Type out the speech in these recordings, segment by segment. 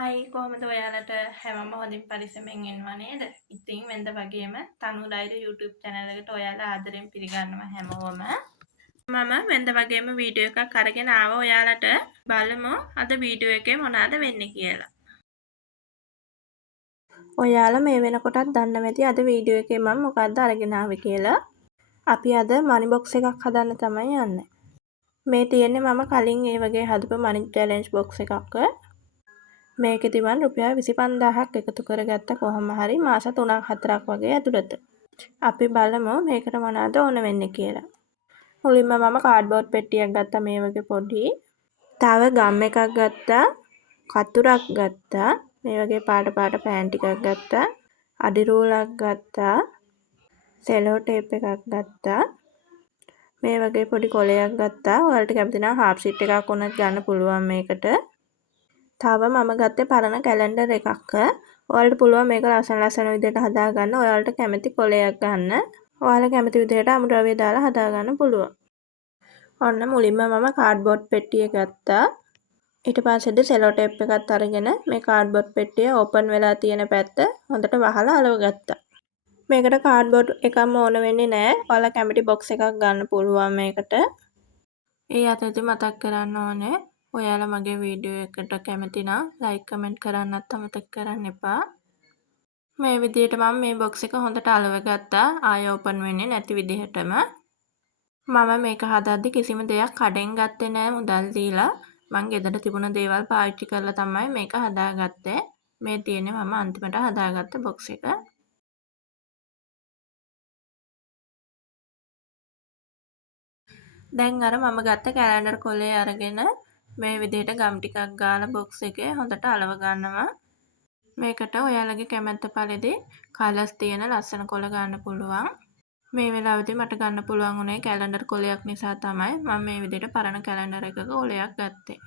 අයි කොහොමද ඔයාලට හැමෝම හොඳින් පරිස්සමෙන් ඉන්නවා නේද? ඉතින් වෙනද වගේම තනුලයිරු YouTube channel එකට ඔයාලා ආදරෙන් පිළිගන්නවා හැමෝම. මම වෙනද වගේම වීඩියෝ එකක් අරගෙන ආවා ඔයාලට. බලමු අද වීඩියෝ එකේ මොනවද වෙන්නේ කියලා. ඔයාලා මේ වෙනකොටත් දන්නවා ඇති අද වීඩියෝ එකේ මම මොකද්ද අරගෙන ආවේ කියලා. අපි අද මනි බොක්ස් එකක් හදන්න තමයි යන්නේ. මේ තියෙන්නේ මම කලින් ඒ වගේ හදපු මනි චැලෙන්ජ් බොක්ස් එකක්. මේකෙදි මම රුපියල් 25000ක් එකතු කරගත්ත කොහොම හරි මාස 3ක් 4ක් වගේ ඇතුළත. අපි බලමු මේකට මොනවද ඕන වෙන්නේ කියලා. මුලින්ම මම කාඩ්බෝඩ් පෙට්ටියක් ගත්තා මේ වගේ පොඩි. තව ගම් එකක් ගත්තා. කතුරක් ගත්තා. මේ වගේ පාට පෑන් ටිකක් ගත්තා. අඩි රූලක් ගත්තා. සෙලෝ ටේප් එකක් ගත්තා. මේ වගේ පොඩි කොලයක් ගත්තා. ඔයාලට කැමති නම් හාෆ් ෂීට් එකක් උනත් ගන්න පුළුවන් මේකට. තව මම ගත්තේ පරණ කැලෙන්ඩර් එකක්. ඔයාලට පුළුවන් මේක ලස්සන විදිහට හදාගන්න. ඔයාලට කැමති කොලයක් ගන්න. ඔයාලා කැමති විදිහට අමුද්‍රව්‍ය දාලා හදාගන්න පුළුවන්. ඔන්න මුලින්ම මම කාඩ්බෝඩ් පෙට්ටිය ගත්තා. ඊට පස්සේද සෙලෝ ටේප් එකත් අරගෙන මේ කාඩ්බෝඩ් පෙට්ටිය ඕපන් වෙලා තියෙන පැත්ත හොඳට වහලා අලව ගත්තා. මේකට කාඩ්බෝඩ් එකක්ම ඕන වෙන්නේ නැහැ. ඔයාලා කැමති බොක්ස් එකක් ගන්න පුළුවන් මේකට. ඒ අතරදී මතක් කරන්න ඕනේ ඔයාලා මගේ වීඩියෝ එකට කැමති නම් ලයික් කමෙන්ට් කරන්නත් අමතක කරන්න එපා. මේ විදිහට මම මේ බොක්ස් එක හොඳට අලව ගත්තා. ආය ඕපන් වෙන්නේ නැති විදිහටම. මම මේක හදද්දි කිසිම දෙයක් කඩෙන් ගත්තේ නැහැ මුදල් දීලා. මං ගෙදර තිබුණ දේවල් පාවිච්චි කරලා තමයි මේක හදාගත්තේ. මේ තියෙන්නේ මම අන්තිමට හදාගත්ත බොක්ස් එක. දැන් අර මම ගත්ත කැලෙන්ඩර් කොලේ අරගෙන මේ විදිහට ගම් ටිකක් ගාලා බොක්ස් එකේ හොඳට අලව ගන්නවා. මේකට ඔයාලගේ කැමැත්ත පරිදි කලර්ස් තියෙන ලස්සන කොළ ගන්න පුළුවන්. මේ වෙලාවේදී මට ගන්න පුළුවන් උනේ කැලෙන්ඩර් කොලයක් නිසා තමයි මම මේ විදිහට පරණ කැලෙන්ඩර් එකක කොලයක් ගත්තේ.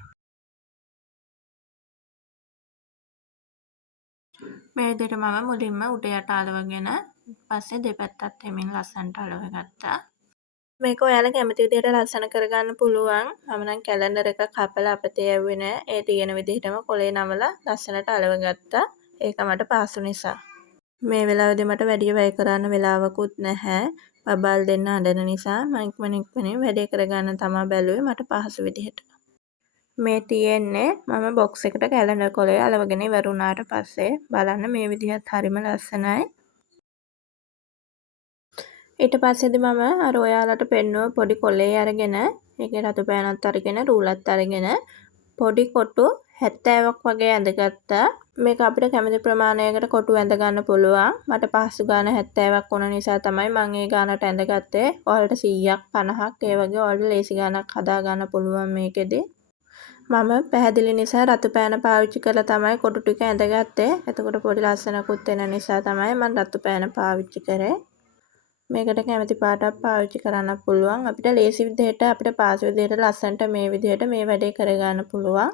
මේ විදිහට මම මුලින්ම උඩ යට අලවගෙන පස්සේ දෙපැත්තත් එමින් ලස්සනට අලව ගත්තා. මේක ඔයාලා කැමති විදිහට ලස්සන කරගන්න පුළුවන්. මම නම් කැලෙන්ඩර් එක කපලා අපතේ යවුවේ නෑ. ඒ තියෙන විදිහටම කොලේ නමලා ලස්සනට අලව ගත්තා. ඒක මට පහසු නිසා. මේ වෙලාවේදී මට වැඩි වැය කරන්න වෙලාවකුත් නැහැ. බබල් දෙන්න අඬන නිසා මම ඉක්මනින් වැඩේ කරගන්න තමයි බැලුවේ මට පහසු විදිහට. මේ තියෙන්නේ මම බොක්ස් එකට කැලෙන්ඩර් කොලේ අලවගෙන ඉවර වුණාට පස්සේ බලන්න මේ විදිහත් හරිම ලස්සනයි. ඊට පස්සේදී මම අර ඔයාලට පෙන්නුව පොඩි කොලේ අරගෙන ඒකේ රතු පෑනත් අරගෙන රූලත් අරගෙන පොඩි කොටු 70ක් වගේ ඇඳගත්තා. මේක අපිට කැමති ප්‍රමාණයකට කොටු ඇඳ ගන්න පුළුවන්. මට පහසු ගාන 70ක් වුණ නිසා තමයි මම ඒ ගානට ඇඳගත්තේ. ඔයාලට 100ක් 50ක් ඒ වගේ ඔයාලට ලේසි ගානක් හදා ගන්න පුළුවන් මේකෙදී. මම පැහැදිලි නිසා රතු පෑන පාවිච්චි කරලා තමයි කොටු ටික ඇඳගත්තේ. එතකොට පොඩි ලස්සනකුත් එන නිසා තමයි මම රතු පෑන පාවිච්චි කරේ. මේකට කැමති පාටක් පාවිච්චි කරන්න පුළුවන්. අපිට ලේසි විදිහට අපිට පාසු විදිහට ලස්සනට මේ විදිහට මේ වැඩේ කරගන්න පුළුවන්.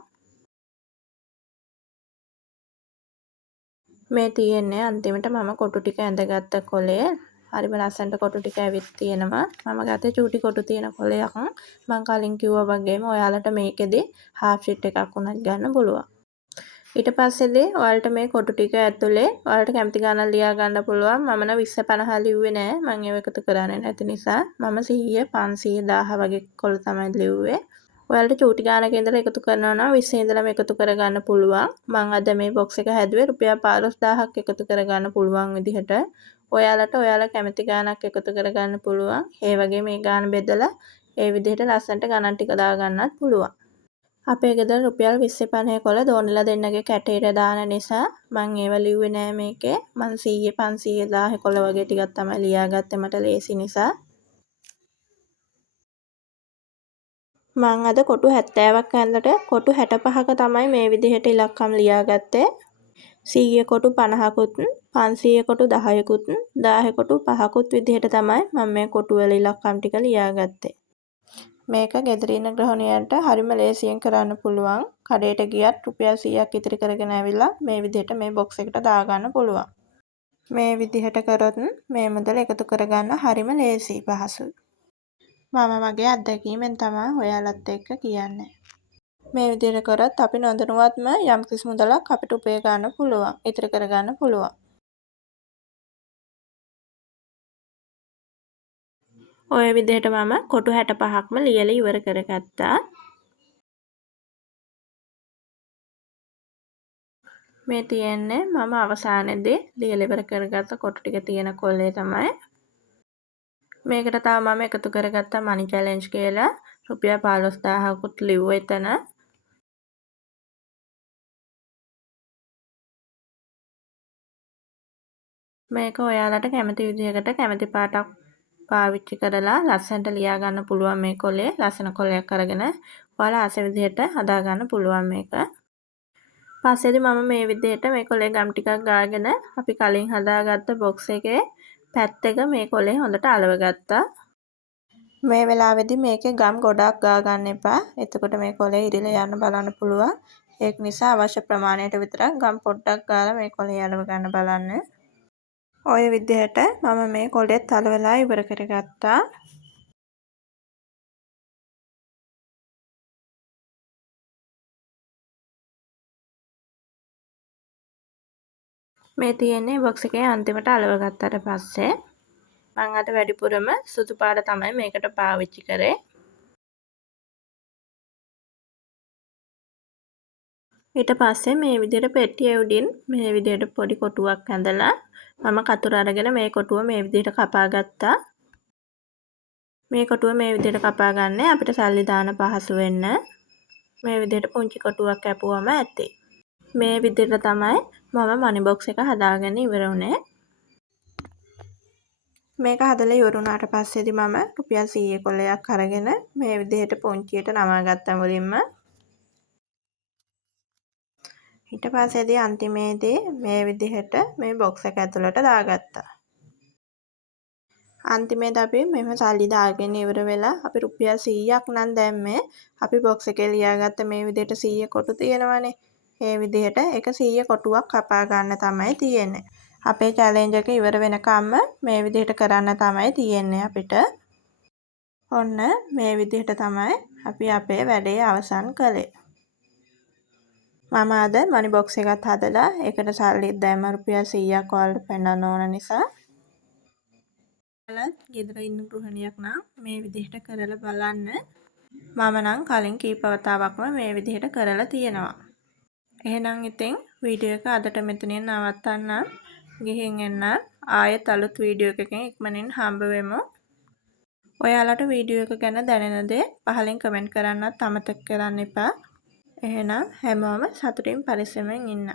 මේ තියෙන්නේ අන්තිමට මම කොටු ටික ඇඳගත්ත කොලේ. හරිම ලස්සනට කොටු ටික ඇවිත් තියෙනවා. මම ගත්තේ චූටි කොටු තියෙන කොලයක්. මම කලින් කිව්වා වගේම ඔයාලට මේකෙදි හාෆ් ෂීට් එකක් උනත් ගන්න පුළුවන්. ඊට පස්සේදී ඔයාලට මේ කොටු ටික ඇතුලේ ඔයාලට කැමති ගානක් ලියා ගන්න පුළුවන්. මම නම් 20 50 ලිව්වේ නෑ. මම ඒව එකතු කරන්නේ නැති නිසා මම 100 500 1000 වගේ කොළ තමයි ලිව්වේ. ඔයාලට චූටි ගානක ඉඳලා එකතු කරනවා නම් 20 ඉඳලම එකතු කරගන්න පුළුවන්. මම අද මේ බොක්ස් එක හැදුවේ රුපියල් 15000ක් එකතු කරගන්න පුළුවන් විදිහට. ඔයාලට ඔයාලා කැමති ගානක් එකතු කරගන්න පුළුවන්. ඒ වගේ මේ ගාන බෙදලා ඒ විදිහට ලස්සනට ගණන් ටික දාගන්නත් පුළුවන්. අපේ ගෙදර රුපියල් 20 50 කොළ දෝනිලා දෙන්නගේ කැටේට දාන නිසා මම ඒව ලිව්වේ නෑ මේකේ. මම 100 500 1000 කොළ වගේ ටිකක් තමයි ලියාගත්තේ මට ලේසි නිසා. මං අද කොටු 70ක් ඇඳලා කොටු 65ක තමයි මේ විදිහට ඉලක්කම් ලියාගත්තේ. 100 කොටු 50කුත් 500 කොටු 10කුත් 1000 කොටු 5කුත් විදිහට තමයි මම මේ කොටු වල ඉලක්කම් ටික ලියාගත්තේ. මේක ගෙදර ඉන්න ගෘහණියන්ට හරිම ලේසියෙන් කරන්න පුළුවන්. කඩේට ගියත් රුපියල් 100ක් ඉතිරි කරගෙන ඇවිල්ලා මේ විදිහට මේ බොක්ස් එකට දාගන්න පුළුවන්. මේ විදිහට කරොත් මේ මුදල එකතු කරගන්න හරිම ලේසියි පහසුයි. මම මගේ අත්දැකීමෙන් තමයි ඔයාලත් එක්ක කියන්නේ. මේ විදිහට කරත් අපි නොදැනුවත්ම යම්කිසි මුදලක් අපිට උපය ගන්න පුළුවන්. ඉතිරි කර ගන්න පුළුවන්. ඔය විදිහට මම කොටු 65ක්ම ලියලා ඉවර කරගත්තා. මේ තියෙන්නේ මම අවසානයේදී ලියලා ඉවර කරගත්ත කොටු ටික තියෙන කොලේ තමයි. මේකට තව මම එකතු කරගත්තා මනි චැලෙන්ජ් කියලා රුපියල් 15000කුත් ලිව්වා එතන. මේක ඔයාලට කැමති විදිහකට කැමති පාටක් පාවිච්චි කරලා ලස්සනට ලියා ගන්න පුළුවන් මේ කොලේ. ලස්සන කොලයක් අරගෙන ඔයාලා ආස විදිහට හදා ගන්න පුළුවන් මේක. පස්සේදී මම මේ විදිහට මේ කොලේ ගම් ටිකක් ගාගෙන අපි කලින් හදාගත්ත බොක්ස් එකේ පැත් එක මේ කොලේ හොඳට අලව ගත්තා. මේ වෙලාවේදී මේකේ ගම් ගොඩක් ගා ගන්න එපා. එතකොට මේ කොලේ ඉරිලා යන්න බලන්න පුළුවන්. ඒක නිසා අවශ්‍ය ප්‍රමාණයට විතරක් ගම් පොඩ්ඩක් ගාලා මේ කොලේ අලව ගන්න බලන්න. ඔය විදිහට මම මේ කොලෙත් අලවලා ඉවර කරගත්තා. මේ තියෙන්නේ බොක්ස් එකේ අන්තිමට අලව ගත්තට පස්සේ මම අද වැඩිපුරම සුදු පාට තමයි මේකට පාවිච්චි කරේ. ඊට පස්සේ මේ විදිහට පෙට්ටිය උඩින් මේ විදිහට පොඩි කොටුවක් ඇඳලා මම කතුර අරගෙන මේ කොටුව මේ විදිහට කපා ගත්තා. මේ කොටුව මේ විදිහට කපා ගන්න අපිට සල්ලි දාන පහසු වෙන්න. මේ විදිහට පුංචි කොටුවක් කැපුවම ඇති. මේ විදිහට තමයි මම මනි බොක්ස් එක හදාගෙන ඉවර වුණේ. මේක හදලා ඉවර වුණාට පස්සේදී මම රුපියල් 100 කොලයක් අරගෙන මේ විදිහට පුංචියට නමා ගත්තා මුලින්ම. ඊට පස්සේදී අන්තිමේදී මේ විදිහට මේ බොක්ස් එක ඇතුළට දාගත්තා. අන්තිමේදී අපි මෙහෙම සල්ලි දාගෙන ඉවර වෙලා අපි රුපියල් 100ක් නම් දැම්මේ. අපි බොක්ස් එකේ ලියාගත්ත මේ විදිහට 100 කොටු තියෙනවනේ. මේ විදිහට එක 100 කොටුවක් කපා ගන්න තමයි තියෙන්නේ. අපේ චැලෙන්ජ් එක ඉවර වෙනකම්ම මේ විදිහට කරන්න තමයි තියෙන්නේ අපිට. ඔන්න මේ විදිහට තමයි අපි අපේ වැඩේ අවසන් කළේ. මම අද මනි බොක්ස් එකත් හදලා ඒකට සල්ලිත් දැම්ම රුපියල් 100ක් ඔයාලට පෙන්නන්න ඕන නිසා. ඔයාලත් ගෙදර ඉන්න ගෘහිණියක් නම් මේ විදිහට කරලා බලන්න. මම නම් කලින් කීප වතාවක්ම මේ විදිහට කරලා තියෙනවා. එහෙනම් ඉතින් වීඩියෝ එක අදට මෙතනින් නවත්තන්නම්. ගිහින් එන්න ආයෙත් අලුත් වීඩියෝ එකකින් ඉක්මනින් හම්බ වෙමු. ඔයාලට වීඩියෝ එක ගැන දැනෙන දේ පහලින් කමෙන්ට් කරන්නත් අමතක කරන්න එපා. එහෙනම් හැමෝම සතුටින් පරිස්සමෙන් ඉන්න.